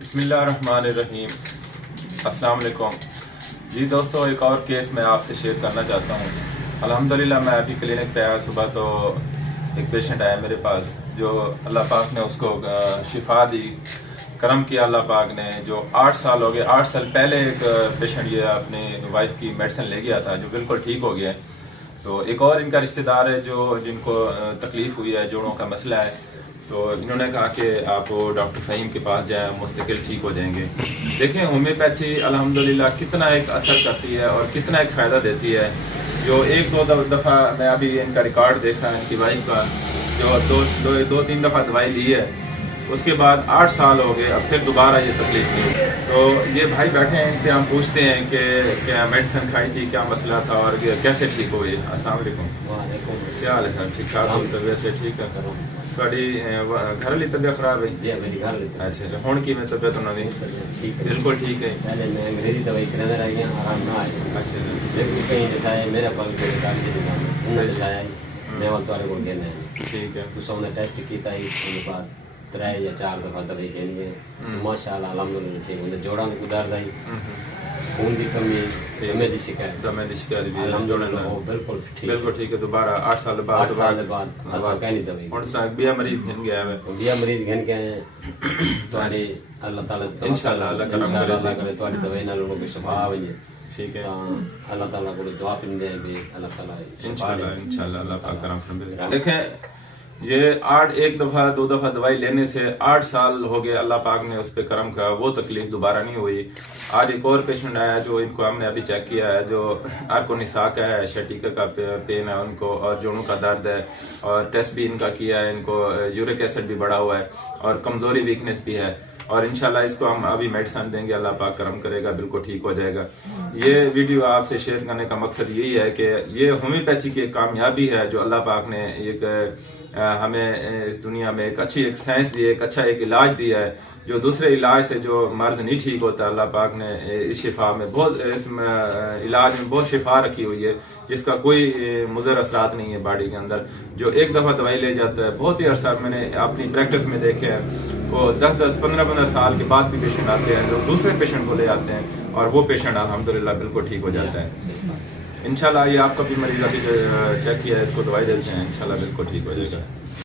بسم اللہ الرحمن الرحیم۔ السلام علیکم جی دوستو، ایک اور کیس میں آپ سے شیئر کرنا چاہتا ہوں۔ الحمدللہ میں ابھی کلینک پہ آیا، صبح تو ایک پیشنٹ آیا میرے پاس جو اللہ پاک نے اس کو شفا دی، کرم کیا اللہ پاک نے۔ جو 8 سال ہو گئے، 8 سال پہلے ایک پیشنٹ یہ اپنی وائف کی میڈیسن لے گیا تھا جو بالکل ٹھیک ہو گیا ہے۔ تو ایک اور ان کا رشتہ دار ہے جن کو تکلیف ہوئی ہے، جوڑوں کا مسئلہ ہے، تو انہوں نے کہا کہ آپ ڈاکٹر فہیم کے پاس جائیں، مستقل ٹھیک ہو جائیں گے۔ دیکھیں ہومیوپیتھی الحمدللہ کتنا ایک اثر کرتی ہے اور کتنا ایک فائدہ دیتی ہے۔ جو ایک دو دفعہ میں ابھی ان کا ریکارڈ دیکھا ان کی وائف کا، جو دو تین دفعہ دوائی لی ہے، اس کے بعد 8 سال ہو گئے، اب پھر دوبارہ یہ تکلیف نہیں۔ تو یہ بھائی بیٹھے ہیں، ان سے ہم پوچھتے ہیں کہ کیا میڈیسن کھائی تھی، کیا مسئلہ تھا اور کیسے ٹھیک ہوئے۔ السلام علیکم۔ وعلیکم کیا حال ہے سر؟ ٹھیک ٹھاک ہو؟ طبیعت سے ٹھیک ہے؟ تھوڑی گھر والی طبیعت خراب ہے؟ جی میری گل اچھا اچھا، ہوں کی میں طبیعت انہوں نے بالکل ٹھیک ہے؟ پہلے میں انگریزی دوائی کرانے رہی ہوں، آرام نہ آئے، اچھا لیکن کہیں دسایا میرے پاس کوئی کام کی دکان انہوں نے دسایا میں وہ تمہارے کو دینا ہے۔ ٹھیک ہے، تو انہیں ٹیسٹ کیتا ہے، اس کے بعد 3 یا 4 دفعہ دوائی کہنی ہے، ماشاء اللہ الحمدللہ ٹھیک ہوتے جوڑوں کو گزار دائی، خون کی کمی، دمے کی شکایت، دمے کی شکایت بھی الحمدللہ وہ بالکل ٹھیک، بالکل ٹھیک ہے۔ دوبارہ 8 سال بعد 8 سال بعد اصل کہنی دوائی ہوں سا بیا مریض گھن گیا ہے، بیا مریض گھن کے آئے ہیں تمہاری اللہ تعالیٰ انشاءاللہ اللہ کرم کرے تمہاری دوائی نال انہوں کو شفا ہوئی ہے۔ ٹھیک ہے اللہ تعالیٰ کو دعا پن دے بھی اللہ تعالیٰ انشاءاللہ اللہ پاک کرم فرمائے۔ دیکھیں یہ ایک دفعہ 2 دفعہ دوائی لینے سے 8 سال ہو گئے، اللہ پاک نے اس پہ کرم کا، وہ تکلیف دوبارہ نہیں ہوئی۔ آج ایک اور پیشنٹ آیا جو ان کو ہم نے ابھی چیک کیا ہے، جو آرکونیسا کا ہے، شٹیکا کا پین ہے ان کو، اور جوڑوں کا درد ہے، اور ٹیسٹ بھی ان کا کیا ہے، ان کو یورک ایسڈ بھی بڑھا ہوا ہے اور کمزوری ویکنس بھی ہے، اور انشاءاللہ اس کو ہم ابھی میڈیسن دیں گے، اللہ پاک کرم کرے گا، بالکل ٹھیک ہو جائے گا۔ یہ ویڈیو آپ سے شیئر کرنے کا مقصد یہی ہے کہ یہ ہومیوپیتھی کی ایک کامیابی ہے جو اللہ پاک نے ایک ہمیں اس دنیا میں ایک اچھی ایک سائنس دی، ایک اچھا ایک علاج دیا ہے، جو دوسرے علاج سے جو مرض نہیں ٹھیک ہوتا، اللہ پاک نے اس شفا میں اس علاج میں بہت شفا رکھی ہوئی ہے، جس کا کوئی مضر اثرات نہیں ہے باڈی کے اندر۔ جو ایک دفعہ دوائی لے جاتا ہے، بہت ہی عرصہ میں نے اپنی پریکٹس میں دیکھے ہیں، وہ 10-15 سال کے بعد بھی پیشنٹ آتے ہیں جو دوسرے پیشنٹ کو لے آتے ہیں، اور وہ پیشنٹ الحمدللہ بالکل ٹھیک ہو جاتا ہے۔ انشاءاللہ یہ آپ کا بھی مریض ابھی چیک کیا ہے، اس کو دوائی دیتے ہیں، انشاءاللہ بالکل ٹھیک ہو جائے گا۔